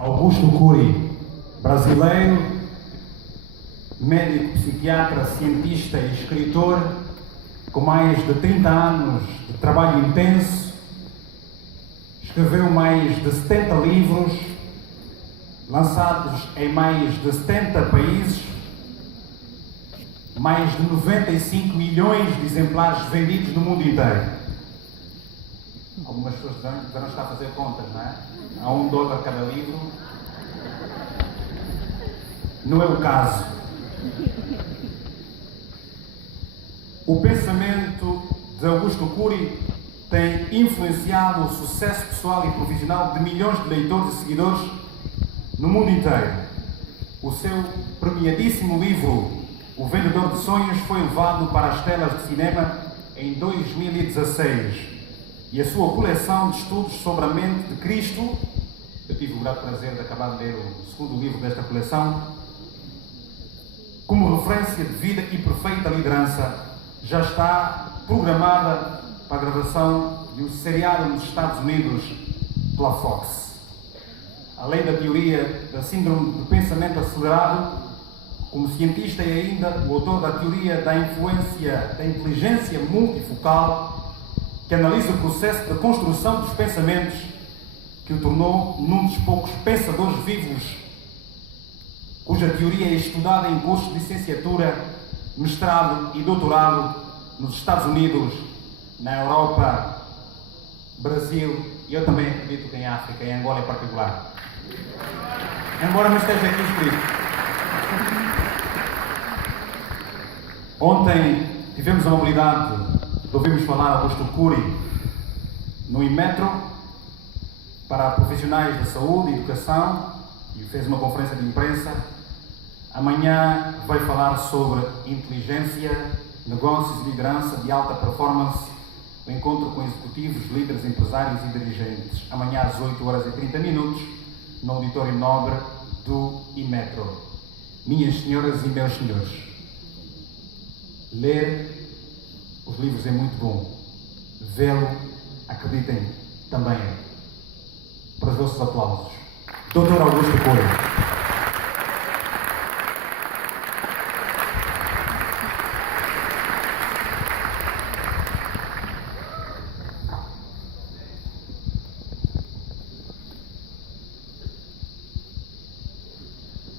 Augusto Cury, brasileiro, médico, psiquiatra, cientista e escritor, com mais de 30 anos de trabalho intenso, escreveu mais de 70 livros, lançados em mais de 70 países, mais de 95 milhões de exemplares vendidos no mundo inteiro. Algumas pessoas devem estar a fazer contas, não é? A $1 cada livro. Não é o caso. O pensamento de Augusto Cury tem influenciado o sucesso pessoal e profissional de milhões de leitores e seguidores no mundo inteiro. O seu premiadíssimo livro, O Vendedor de Sonhos, foi levado para as telas de cinema em 2016. E a sua coleção de estudos sobre a mente de Cristo, eu tive o grato prazer de acabar de ler o segundo livro desta coleção, como referência de vida e perfeita liderança, já está programada para a gravação de um seriado nos Estados Unidos pela Fox. Além da teoria da síndrome do pensamento acelerado, como cientista e ainda o autor da teoria da influência da inteligência multifocal, que analisa o processo de construção dos pensamentos, que o tornou num dos poucos pensadores vivos, cuja teoria é estudada em cursos de licenciatura, mestrado e doutorado nos Estados Unidos, na Europa, Brasil e eu também acredito que em África, em Angola em particular. Embora não esteja aqui escrito. Ontem tivemos a mobilidade de ouvirmos falar Augusto Cury no Inmetro para profissionais da saúde e educação e fez uma conferência de imprensa. Amanhã vai falar sobre inteligência, negócios e liderança de alta performance, o encontro com executivos, líderes, empresários e dirigentes. Amanhã às 8h30, no Auditório Nobre do Inmetro. Minhas senhoras e meus senhores, ler os livros é muito bom. Vê-lo, acreditem, também é. Para os vossos aplausos. Dr. Augusto Cury.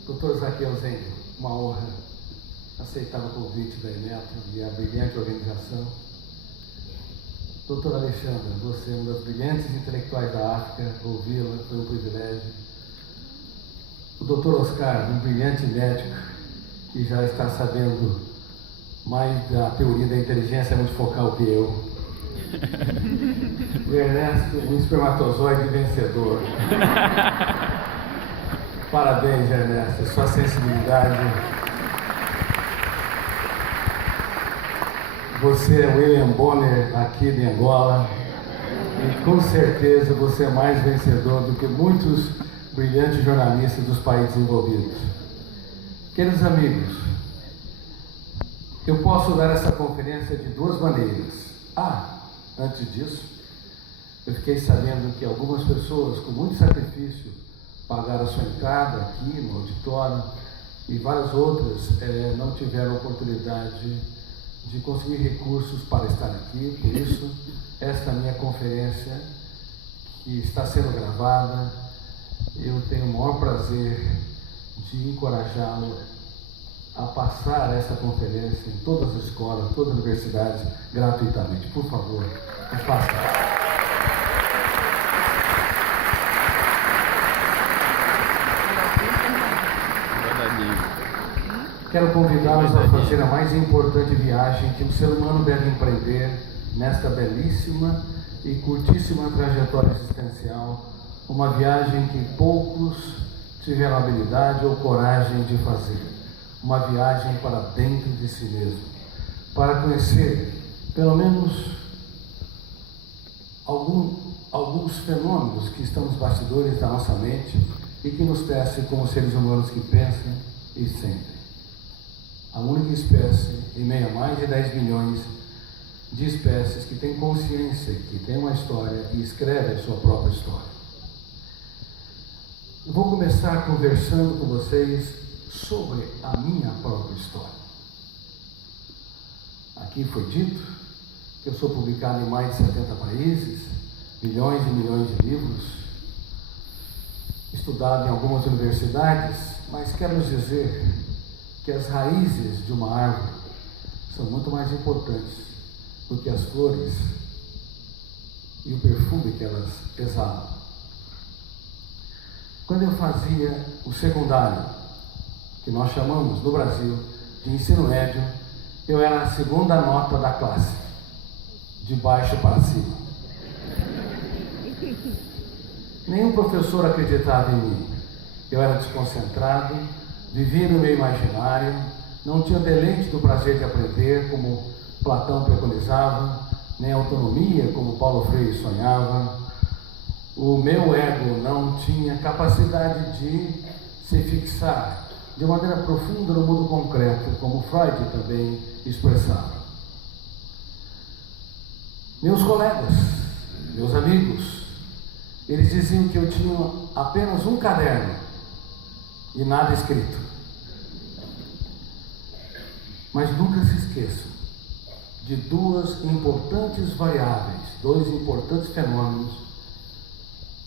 Dr. Zaqueu Zenho, uma honra aceitar o convite da Inmetro e a brilhante organização. Doutor Alexandre, você é um dos brilhantes intelectuais da África, ouvi-la foi um privilégio. O doutor Oscar, um brilhante médico que já está sabendo mais da teoria da inteligência multifocal que eu. O Ernesto, um espermatozoide vencedor. Parabéns, Ernesto, sua sensibilidade. Você é William Bonner aqui de Angola e com certeza você é mais vencedor do que muitos brilhantes jornalistas dos países envolvidos. Queridos amigos, eu posso dar essa conferência de duas maneiras. Antes disso, eu fiquei sabendo que algumas pessoas com muito sacrifício pagaram a sua entrada aqui no auditório e várias outras não tiveram oportunidade de conseguir recursos para estar aqui. Por isso, esta minha conferência, que está sendo gravada, eu tenho o maior prazer de encorajá-lo a passar essa conferência em todas as escolas, todas as universidades, gratuitamente. Por favor, faça. Quero convidá-los a fazer a mais importante viagem que o ser humano deve empreender nesta belíssima e curtíssima trajetória existencial, uma viagem que poucos tiveram habilidade ou coragem de fazer, uma viagem para dentro de si mesmo, para conhecer, pelo menos, alguns fenômenos que estão nos bastidores da nossa mente e que nos testem como seres humanos que pensam e sentem. A única espécie, em meio a mais de 10 milhões de espécies, que tem consciência, que tem uma história e escreve a sua própria história. Eu vou começar conversando com vocês sobre a minha própria história. Aqui foi dito que eu sou publicado em mais de 70 países, milhões e milhões de livros, estudado em algumas universidades, mas quero dizer que as raízes de uma árvore são muito mais importantes do que as flores e o perfume que elas exalam. Quando eu fazia o secundário, que nós chamamos no Brasil de ensino médio, eu era a segunda nota da classe, de baixo para cima. Nenhum professor acreditava em mim. Eu era desconcentrado, vivia no meu imaginário, não tinha deleite do prazer de aprender, como Platão preconizava, nem autonomia, como Paulo Freire sonhava. O meu ego não tinha capacidade de se fixar de maneira profunda no mundo concreto, como Freud também expressava. Meus colegas, meus amigos, eles diziam que eu tinha apenas um caderno e nada escrito. Mas nunca se esqueçam de duas importantes variáveis, dois importantes fenômenos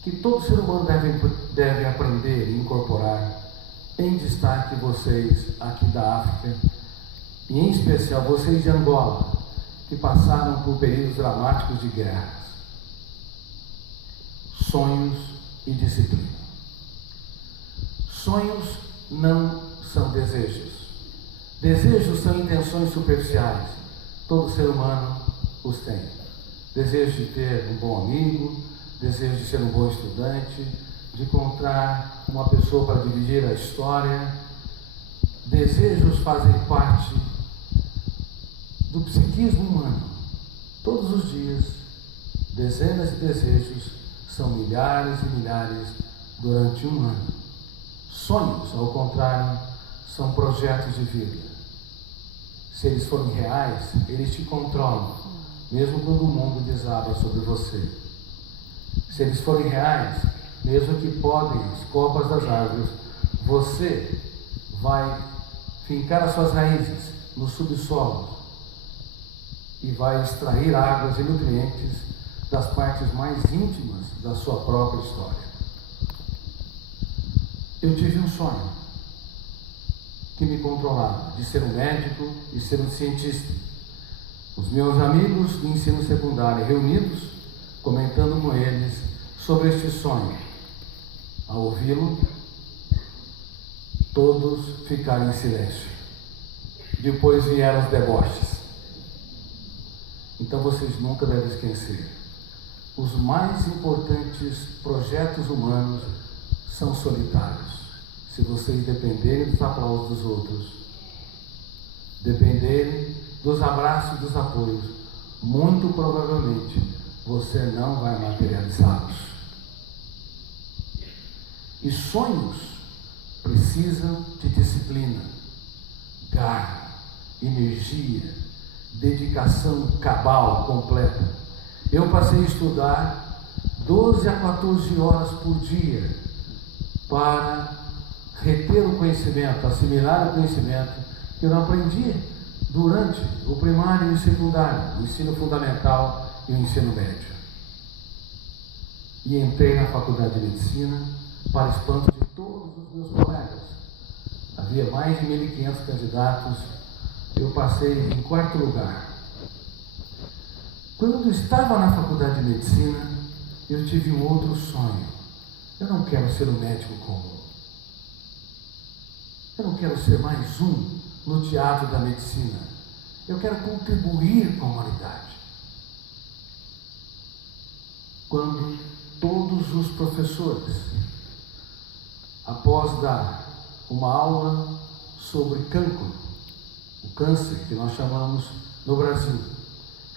que todo ser humano deve aprender e incorporar, em destaque vocês aqui da África, e em especial vocês de Angola, que passaram por períodos dramáticos de guerras: sonhos e disciplina. Sonhos não são desejos. Desejos são intenções superficiais. Todo ser humano os tem. Desejo de ter um bom amigo, desejo de ser um bom estudante, de encontrar uma pessoa para dividir a história. Desejos fazem parte do psiquismo humano. Todos os dias, dezenas de desejos são milhares e milhares durante um ano. Sonhos, ao contrário, são projetos de vida. Se eles forem reais, eles te controlam, mesmo quando o mundo desaba sobre você. Se eles forem reais, mesmo que podem as copas das árvores, você vai fincar as suas raízes no subsolo e vai extrair águas e nutrientes das partes mais íntimas da sua própria história. Eu tive um sonho que me controlava, de ser um médico e ser um cientista. Os meus amigos do ensino secundário reunidos, comentando com eles sobre este sonho. Ao ouvi-lo, todos ficaram em silêncio. Depois vieram os deboches. Então vocês nunca devem esquecer: os mais importantes projetos humanos são solitários. Se vocês dependerem dos aplausos dos outros, dependerem dos abraços e dos apoios, muito provavelmente você não vai materializá-los. E sonhos precisam de disciplina, garra, energia, dedicação cabal, completa. Eu passei a estudar 12 a 14 horas por dia para reter o conhecimento, assimilar o conhecimento que eu não aprendi durante o primário e o secundário, o ensino fundamental e o ensino médio. E entrei na faculdade de medicina, para espanto de todos os meus colegas. Havia mais de 1.500 candidatos, eu passei em quarto lugar. Quando estava na faculdade de medicina, eu tive um outro sonho. Eu não quero ser um médico comum. Eu não quero ser mais um no teatro da medicina. Eu quero contribuir com a humanidade. Quando todos os professores, após dar uma aula sobre cancro, o câncer que nós chamamos no Brasil,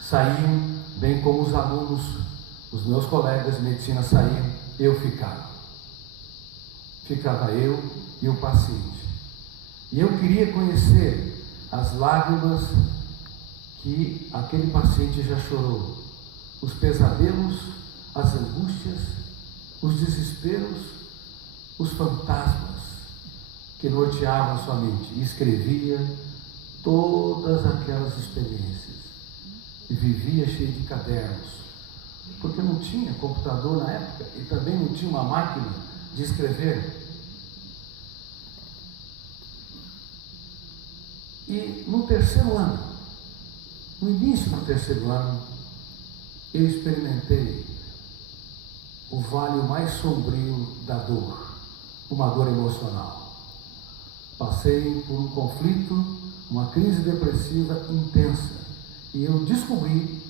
saíam, bem como os alunos, os meus colegas de medicina saíam, eu ficava. Ficava eu e o paciente. E eu queria conhecer as lágrimas que aquele paciente já chorou, os pesadelos, as angústias, os desesperos os fantasmas que norteavam sua mente, e escrevia todas aquelas experiências e vivia cheio de cadernos, porque não tinha computador na época e também não tinha uma máquina de escrever. E no terceiro ano, no início do terceiro ano, eu experimentei o vale mais sombrio da dor, uma dor emocional. Passei por um conflito, uma crise depressiva intensa, e eu descobri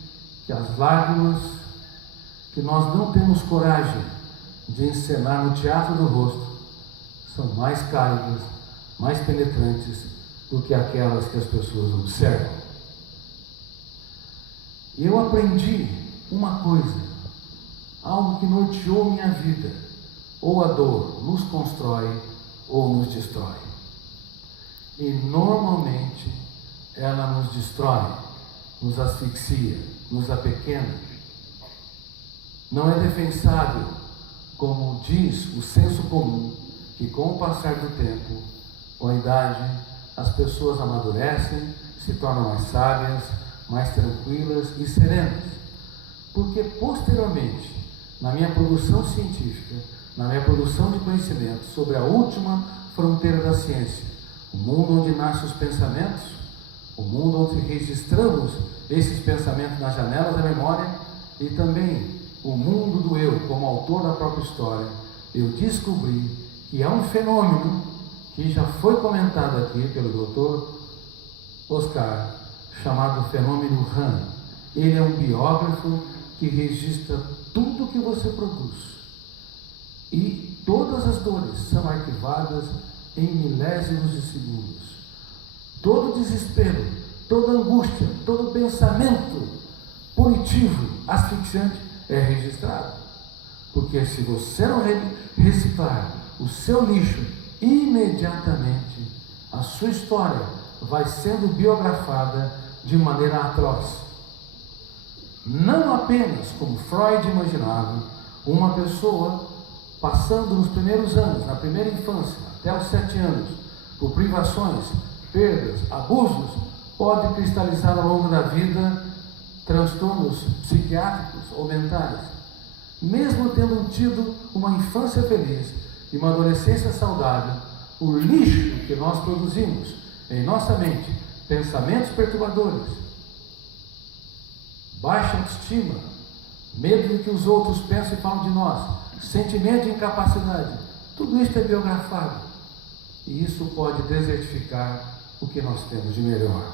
que as lágrimas que nós não temos coragem de encenar no teatro do rosto são mais cálidas, mais penetrantes do que aquelas que as pessoas observam. E eu aprendi uma coisa, algo que norteou minha vida: ou a dor nos constrói ou nos destrói. E normalmente ela nos destrói, nos asfixia, nos apequena. Não é defensável, como diz o senso comum, que com o passar do tempo, com a idade, as pessoas amadurecem, se tornam mais sábias, mais tranquilas e serenas. Porque posteriormente, na minha produção científica, na minha produção de conhecimento sobre a última fronteira da ciência, o mundo onde nascem os pensamentos, o mundo onde registramos esses pensamentos nas janelas da memória, e também o mundo do eu como autor da própria história, eu descobri que há um fenômeno que já foi comentado aqui pelo Dr. Oscar, chamado fenômeno RAM. Ele é um biógrafo que registra tudo que você produz. E todas as dores são arquivadas em milésimos de segundos. Todo desespero, toda angústia, todo pensamento punitivo, asfixiante, é registrado. Porque se você não reciclar o seu lixo, imediatamente a sua história vai sendo biografada de maneira atroz. Não apenas, como Freud imaginava, uma pessoa passando nos primeiros anos, na primeira infância, até os 7 anos, por privações, perdas, abusos, pode cristalizar ao longo da vida transtornos psiquiátricos ou mentais. Mesmo tendo tido uma infância feliz e uma adolescência saudável, o lixo que nós produzimos em nossa mente, pensamentos perturbadores, baixa autoestima, medo do que os outros pensam e falam de nós, sentimento de incapacidade, tudo isso é biografado. E isso pode desertificar o que nós temos de melhor.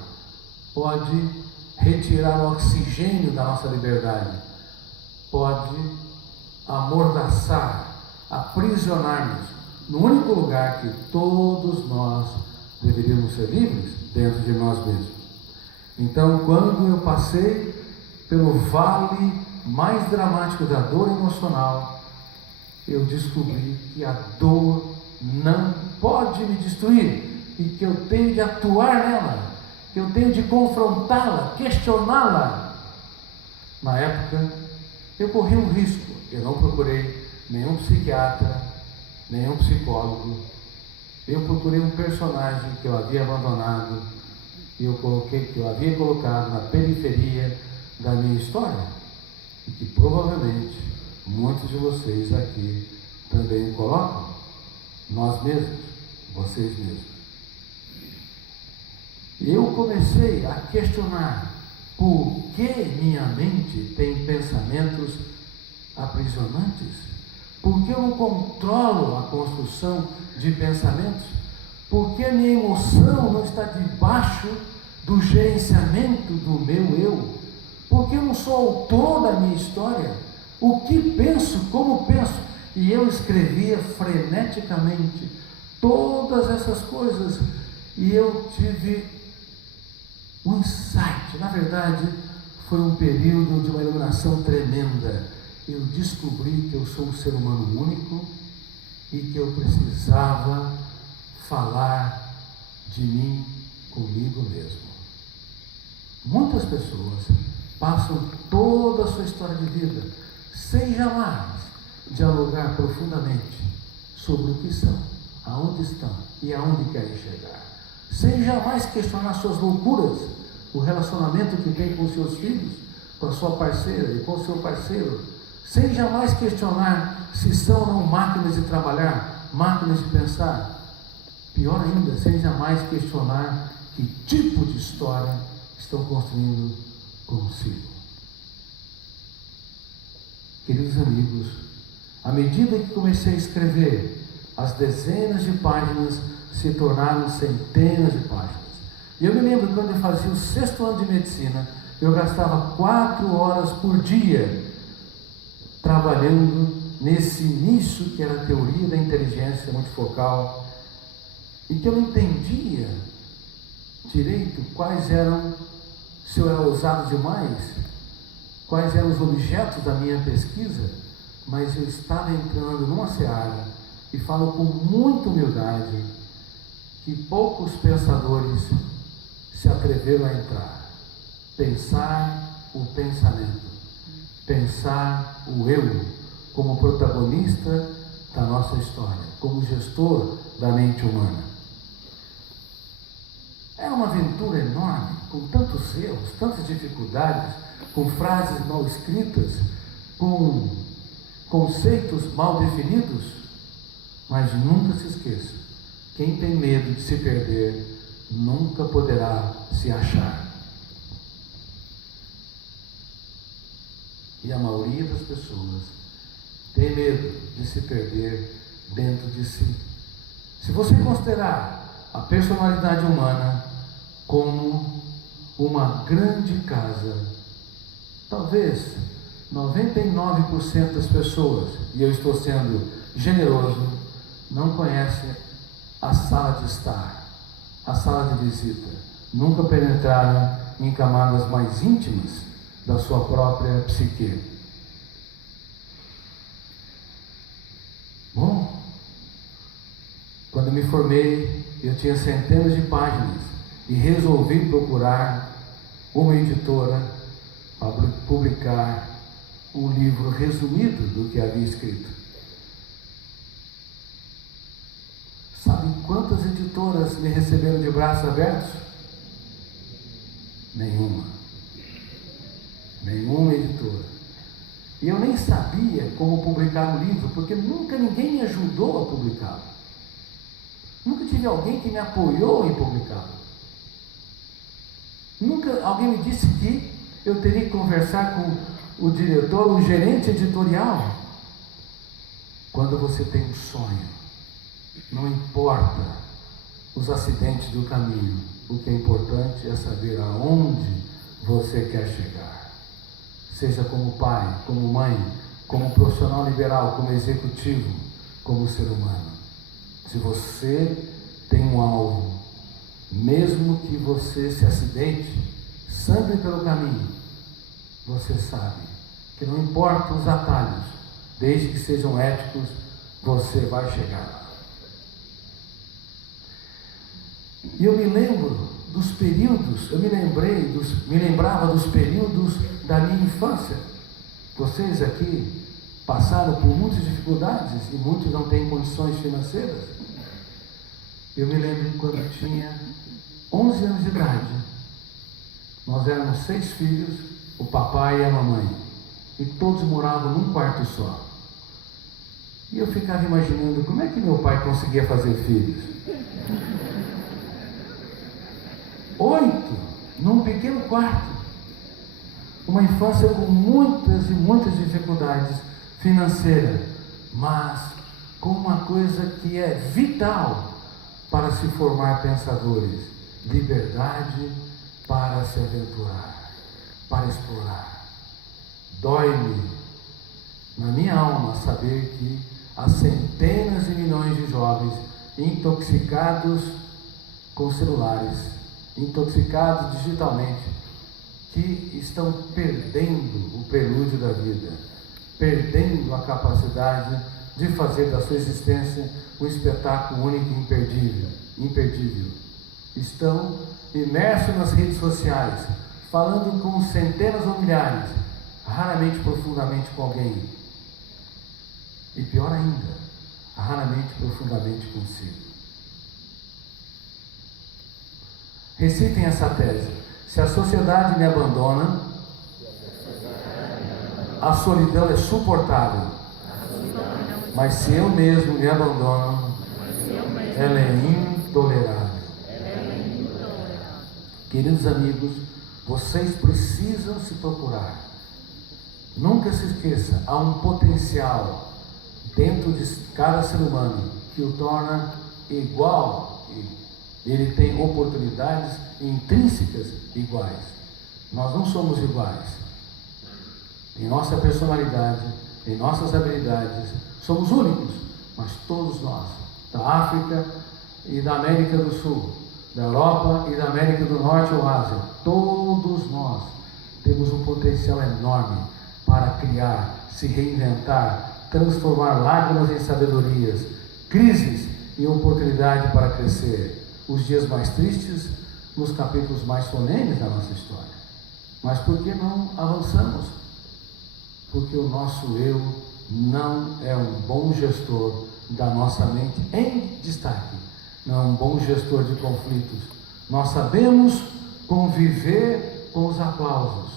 Pode retirar o oxigênio da nossa liberdade. Pode amordaçar, aprisionar-nos no único lugar que todos nós deveríamos ser livres, dentro de nós mesmos. Então, quando eu passei pelo vale mais dramático da dor emocional, eu descobri que a dor não pode me destruir e que eu tenho de atuar nela, que eu tenho de confrontá-la, questioná-la. Na época, eu corri um risco. Eu não procurei nenhum psiquiatra, nenhum psicólogo. Eu procurei um personagem que eu havia abandonado e que eu havia colocado na periferia da minha história e que provavelmente muitos de vocês aqui também colocam. Nós mesmos, vocês mesmos. Eu comecei a questionar por que minha mente tem pensamentos aprisionantes. Por que eu não controlo a construção de pensamentos? Por que a minha emoção não está debaixo do gerenciamento do meu eu? Por que eu não sou autor da minha história? O que penso, como penso? E eu escrevia freneticamente todas essas coisas. E eu tive um insight. Na verdade, foi um período de uma iluminação tremenda. Eu descobri que eu sou um ser humano único e que eu precisava falar de mim comigo mesmo. Muitas pessoas passam toda a sua história de vida sem jamais dialogar profundamente sobre o que são, aonde estão e aonde querem chegar. Sem jamais questionar suas loucuras, o relacionamento que tem com seus filhos, com a sua parceira e com o seu parceiro, sem jamais questionar se são ou não máquinas de trabalhar, máquinas de pensar. Pior ainda, sem jamais questionar que tipo de história estão construindo consigo. Queridos amigos, à medida que comecei a escrever, as dezenas de páginas se tornaram centenas de páginas. E eu me lembro quando eu fazia o 6º ano de medicina, eu gastava 4 horas por dia trabalhando nesse nicho que era a teoria da inteligência multifocal, e que eu não entendia direito quais eram, se eu era ousado demais, quais eram os objetos da minha pesquisa, mas eu estava entrando numa seara, e falo com muita humildade, que poucos pensadores se atreveram a entrar. Pensar o pensamento, pensar o eu como protagonista da nossa história, como gestor da mente humana. Era uma aventura enorme, com tantos erros, tantas dificuldades, com frases mal escritas, com conceitos mal definidos, mas nunca se esqueça, quem tem medo de se perder, nunca poderá se achar. E a maioria das pessoas tem medo de se perder dentro de si. Se você considerar a personalidade humana como uma grande casa, talvez 99% das pessoas, e eu estou sendo generoso, não conhecem a sala de estar, a sala de visita, nunca penetraram em camadas mais íntimas da sua própria psique. Bom, quando me formei, eu tinha centenas de páginas e resolvi procurar uma editora para publicar um livro resumido do que havia escrito. Sabe quantas editoras me receberam de braços abertos? Nenhuma. Nenhuma editora. E eu nem sabia como publicar o livro, porque nunca ninguém me ajudou a publicá-lo. Nunca tive alguém que me apoiou em publicá-lo. Nunca alguém me disse que eu teria que conversar com o diretor, o gerente editorial. Quando você tem um sonho, não importa os acidentes do caminho, o que é importante é saber aonde você quer chegar. Seja como pai, como mãe, como profissional liberal, como executivo, como ser humano. Se você tem um alvo, mesmo que você se acidente, sangre pelo caminho, você sabe que não importa os atalhos, desde que sejam éticos, você vai chegar lá. E eu me lembro dos períodos, me lembrava dos períodos da minha infância. Vocês aqui passaram por muitas dificuldades e muitos não têm condições financeiras. Eu me lembro quando eu tinha 11 anos de idade, nós éramos 6 filhos, o papai e a mamãe, e todos moravam num quarto só. E eu ficava imaginando como é que meu pai conseguia fazer filhos. 8 num pequeno quarto. Uma infância com muitas e muitas dificuldades financeiras, mas com uma coisa que é vital para se formar pensadores: liberdade para se aventurar, para explorar. Dói-me na minha alma saber que há centenas de milhões de jovens intoxicados com celulares, intoxicados digitalmente, que estão perdendo o prelúdio da vida, perdendo a capacidade de fazer da sua existência um espetáculo único e imperdível. Estão imersos nas redes sociais, falando com centenas ou milhares, raramente profundamente com alguém. E pior ainda, raramente profundamente consigo. Recitem essa tese: se a sociedade me abandona, a solidão é suportável, mas se eu mesmo me abandono, ela é intolerável. Queridos amigos, vocês precisam se procurar. Nunca se esqueça, há um potencial dentro de cada ser humano que o torna igual. Ele tem oportunidades intrínsecas iguais. Nós não somos iguais. Em nossa personalidade, em nossas habilidades, somos únicos, mas todos nós, da África e da América do Sul, da Europa e da América do Norte ou Ásia, todos nós temos um potencial enorme para criar, se reinventar, transformar lágrimas em sabedorias, crises em oportunidade para crescer, os dias mais tristes nos capítulos mais solenes da nossa história. Mas por que não avançamos? Porque o nosso eu não é um bom gestor da nossa mente em destaque, não é um bom gestor de conflitos. Nós sabemos conviver com os aplausos,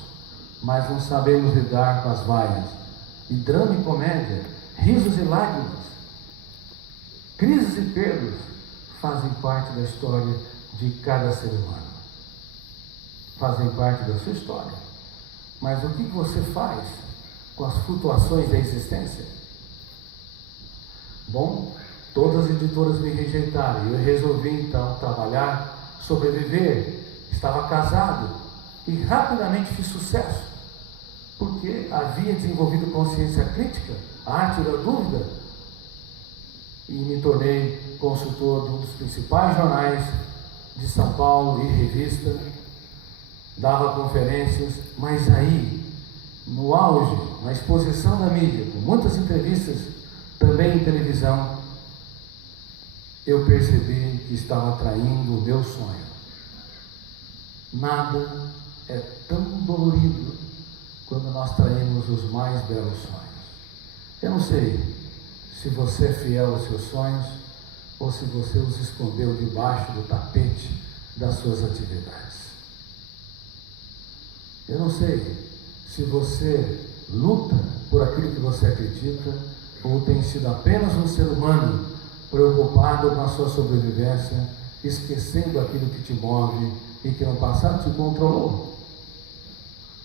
mas não sabemos lidar com as vaias. E drama e comédia, risos e lágrimas, crises e perdas fazem parte da história de cada ser humano. Fazem parte da sua história. Mas o que você faz com as flutuações da existência? Bom, todas as editoras me rejeitaram e eu resolvi então trabalhar, sobreviver. Estava casado e rapidamente fiz sucesso, porque havia desenvolvido consciência crítica, a arte da dúvida, e me tornei consultor de um dos principais jornais de São Paulo e revista, dava conferências, mas aí, no auge, na exposição da mídia, com muitas entrevistas, também em televisão, eu percebi que estava traindo o meu sonho. Nada é tão dolorido quando nós traímos os mais belos sonhos. Eu não sei se você é fiel aos seus sonhos ou se você os escondeu debaixo do tapete das suas atividades. Eu não sei se você luta por aquilo que você acredita ou tem sido apenas um ser humano preocupado com a sua sobrevivência, esquecendo aquilo que te move e que no passado te controlou.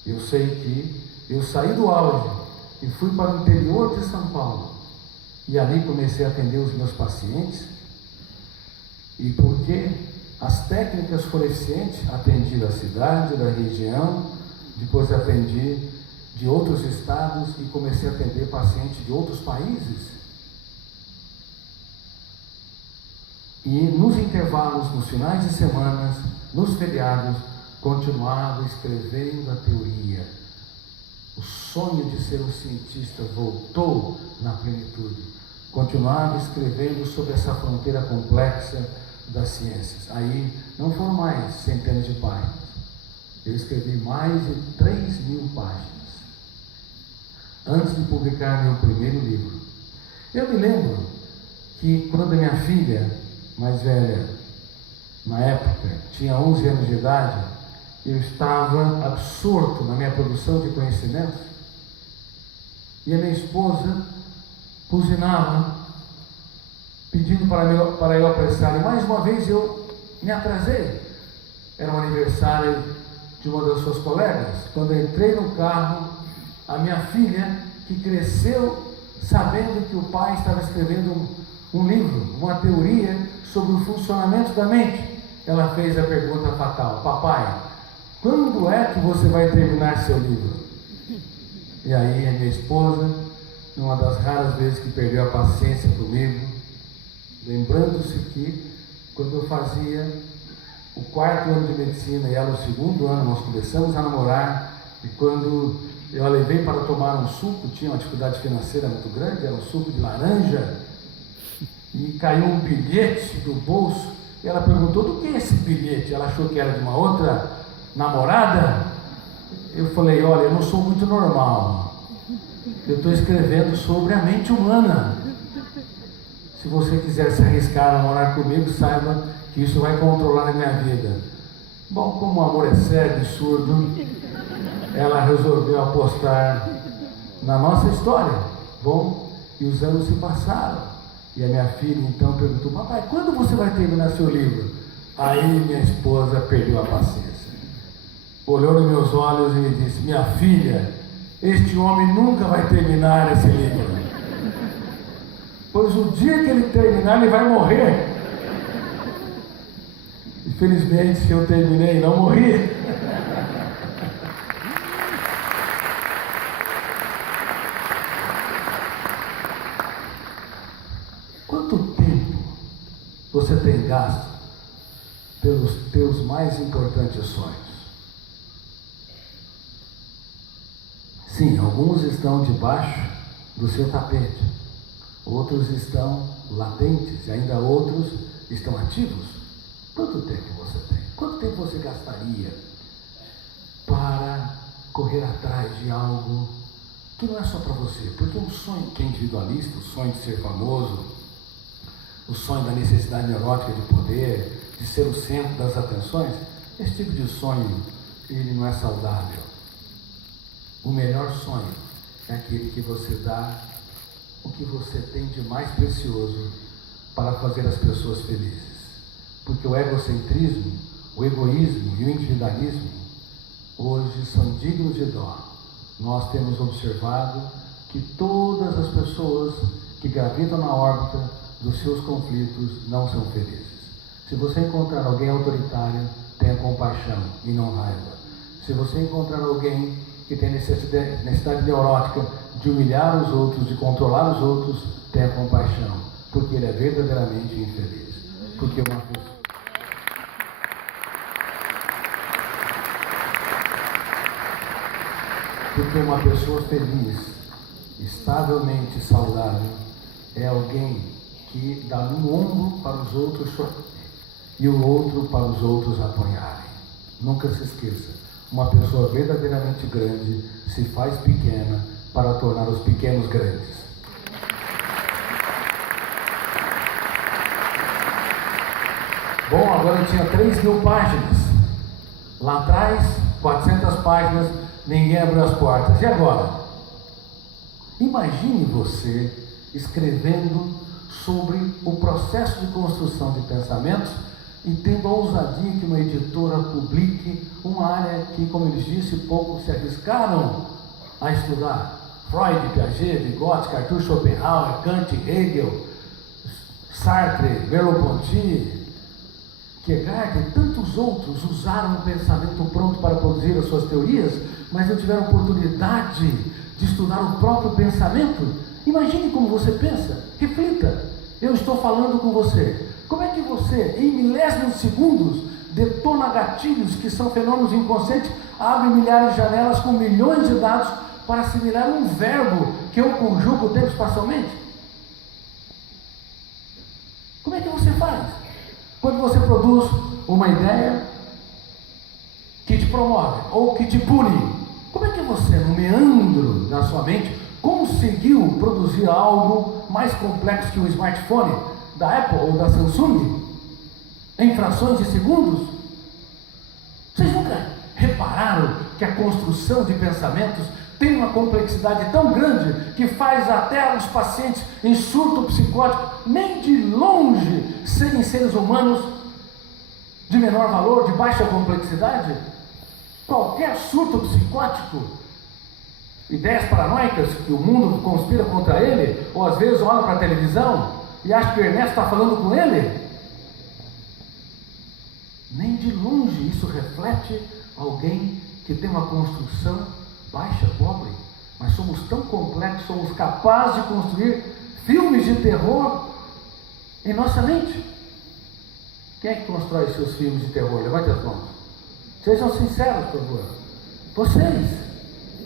Eu sei que eu saí do auge e fui para o interior de São Paulo e ali comecei a atender os meus pacientes, e porque as técnicas foram eficientes, atendi da cidade, da região, depois atendi de outros estados e comecei a atender pacientes de outros países. E nos intervalos, nos finais de semana, nos feriados, continuava escrevendo a teoria. O sonho de ser um cientista voltou na plenitude. Continuava escrevendo sobre essa fronteira complexa das ciências. Aí não foram mais centenas de páginas. Eu escrevi mais de 3.000 páginas antes de publicar meu primeiro livro. Eu me lembro que quando a minha filha mais velha, na época, tinha 11 anos de idade, eu estava absorto na minha produção de conhecimentos e a minha esposa buzinava pedindo para eu apressar, e mais uma vez eu me atrasei. Era um aniversário de uma das suas colegas. Quando eu entrei no carro, a minha filha, que cresceu sabendo que o pai estava escrevendo um livro, uma teoria sobre o funcionamento da mente, ela fez a pergunta fatal: papai, quando é que você vai terminar seu livro? E aí a minha esposa, numa das raras vezes que perdeu a paciência comigo, lembrando-se que quando eu fazia o 4º ano de medicina e ela o 2º ano, nós começamos a namorar, e quando eu a levei para tomar um suco, tinha uma dificuldade financeira muito grande, era um suco de laranja, e caiu um bilhete do bolso, e ela perguntou: do que é esse bilhete? Ela achou que era de uma outra namorada. Eu falei: olha, eu não sou muito normal, eu estou escrevendo sobre a mente humana. Se você quiser se arriscar a morar comigo, saiba que isso vai controlar a minha vida. Bom, como o amor é cego e surdo, ela resolveu apostar na nossa história. Bom, e os anos se passaram. E a minha filha então perguntou: papai, quando você vai terminar seu livro? Aí minha esposa perdeu a paciência. Olhou nos meus olhos e me disse: minha filha, este homem nunca vai terminar esse livro. Pois o dia que ele terminar, ele vai morrer. Infelizmente, eu terminei e não morri. Quanto tempo você tem gasto pelos teus mais importantes sonhos? Sim, alguns estão debaixo do seu tapete, outros estão latentes e ainda outros estão ativos. Quanto tempo você tem? Quanto tempo você gastaria para correr atrás de algo que não é só para você? Porque um sonho que é individualista, o sonho de ser famoso, o sonho da necessidade neurótica de poder, de ser o centro das atenções, esse tipo de sonho, ele não é saudável. O melhor sonho é aquele que você dá o que você tem de mais precioso para fazer as pessoas felizes. Porque o egocentrismo, o egoísmo e o individualismo hoje são dignos de dó. Nós temos observado que todas as pessoas que gravitam na órbita dos seus conflitos não são felizes. Se você encontrar alguém autoritário, tenha compaixão e não raiva. Se você encontrar alguém que tem necessidade neurótica de humilhar os outros, de controlar os outros, tenha compaixão, porque ele é verdadeiramente infeliz. Porque uma pessoa feliz, estavelmente saudável, é alguém que dá um ombro para os outros chorarem e o outro para os outros apanharem. Nunca se esqueça, uma pessoa verdadeiramente grande se faz pequena para tornar os pequenos grandes. Bom, agora eu tinha 3.000 páginas. Lá atrás, 400 páginas, ninguém abriu as portas. E agora? Imagine você escrevendo sobre o processo de construção de pensamentos e tendo a ousadia que uma editora publique uma área que, como eles disse, poucos se arriscaram a estudar. Freud, Piaget, Vygotsky, Arthur Schopenhauer, Kant, Hegel, Sartre, Merleau-Ponty, Kierkegaard e tantos outros usaram o pensamento pronto para produzir as suas teorias, mas não tiveram oportunidade de estudar o próprio pensamento. Imagine como você pensa, reflita. Eu estou falando com você. Como é que você, em milésimos de segundos, detona gatilhos que são fenômenos inconscientes, abre milhares de janelas com milhões de dados para assimilar um verbo que eu conjugo tempo espacialmente? Como é que você faz? Quando você produz uma ideia que te promove ou que te pune, como é que você, no meandro da sua mente, conseguiu produzir algo mais complexo que um smartphone da Apple ou da Samsung em frações de segundos? Vocês nunca repararam que a construção de pensamentos tem uma complexidade tão grande que faz até os pacientes em surto psicótico nem de longe serem seres humanos de menor valor, de baixa complexidade? Qualquer surto psicótico, ideias paranoicas que o mundo conspira contra ele, ou às vezes olha para a televisão e acha que o Ernesto está falando com ele, nem de longe isso reflete alguém que tem uma construção baixa, pobre. Mas somos tão complexos, somos capazes de construir filmes de terror em nossa mente. Quem é que constrói seus filmes de terror? Levante as mãos. Sejam sinceros, por favor. Vocês.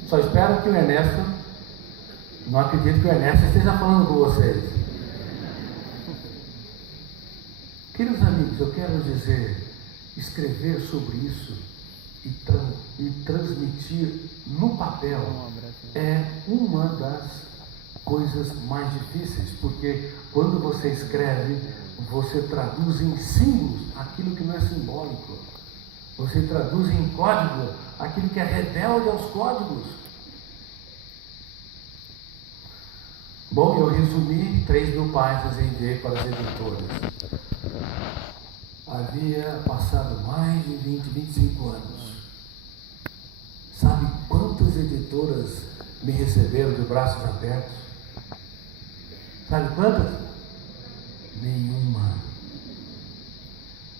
Só espero que o Ernesto, não acredito que o Ernesto esteja falando com vocês. Queridos amigos, eu quero dizer, escrever sobre isso e transmitir no papel é uma das coisas mais difíceis, porque quando você escreve, você traduz em símbolos aquilo que não é simbólico. Você traduz em código aquilo que é rebelde aos códigos. Bom, eu resumi 3.000 páginas e enviei para as editoras. Havia passado mais de 25 anos. Sabe quantas editoras me receberam de braços abertos? Sabe quantas? Nenhuma.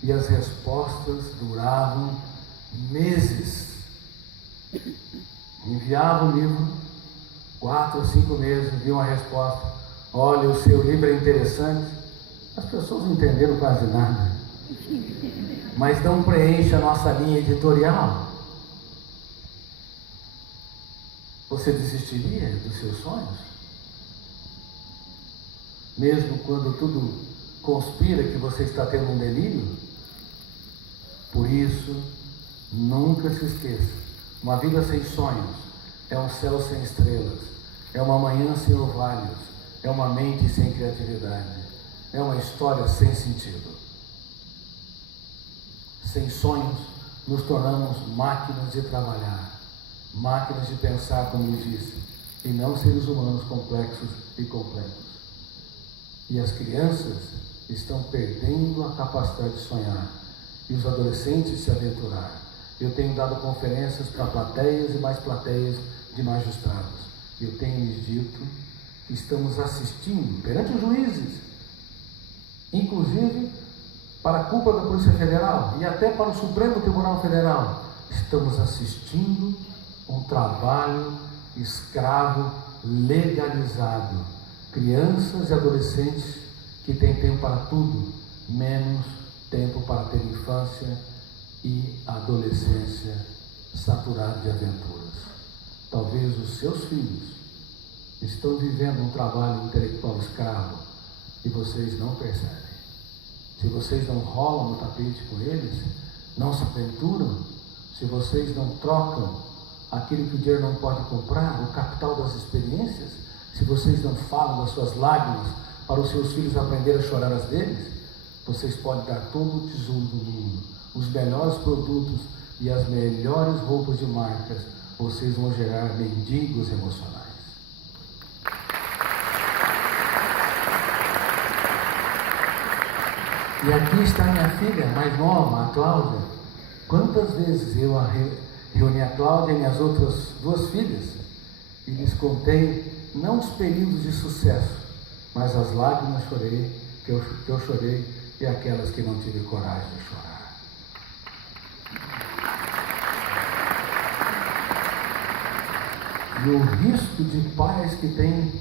E as respostas duravam meses. Enviava o livro, 4 a 5 meses, envia uma resposta. Olha, o seu livro é interessante. As pessoas não entenderam quase nada. Mas não preenche a nossa linha editorial. Você desistiria dos seus sonhos? Mesmo quando tudo conspira que você está tendo um delírio? Por isso, nunca se esqueça, uma vida sem sonhos é um céu sem estrelas, é uma manhã sem orvalhos, é uma mente sem criatividade, é uma história sem sentido. Sem sonhos, nos tornamos máquinas de trabalhar, máquinas de pensar, como eu disse, e não seres humanos complexos e completos. E as crianças estão perdendo a capacidade de sonhar, e os adolescentes se aventurar. Eu tenho dado conferências para plateias e mais plateias de magistrados. Eu tenho lhes dito que estamos assistindo perante os juízes, inclusive para a cúpula da Polícia Federal e até para o Supremo Tribunal Federal. Estamos assistindo um trabalho escravo legalizado. Crianças e adolescentes que têm tempo para tudo, menos tempo para ter infância e adolescência saturada de aventuras. Talvez os seus filhos estão vivendo um trabalho intelectual escravo e vocês não percebem. Se vocês não rolam no tapete com eles, não se aventuram, se vocês não trocam aquilo que o dinheiro não pode comprar, o capital das experiências, se vocês não falam das suas lágrimas para os seus filhos aprenderem a chorar as deles, vocês podem dar todo o tesouro do mundo, os melhores produtos e as melhores roupas de marcas, vocês vão gerar mendigos emocionais. E aqui está minha filha mais nova, a Cláudia. Quantas vezes eu reuni a Cláudia e minhas outras 2 filhas e lhes contei, não os períodos de sucesso, mas as lágrimas que eu chorei e aquelas que não tive coragem de chorar. E o risco de pais que têm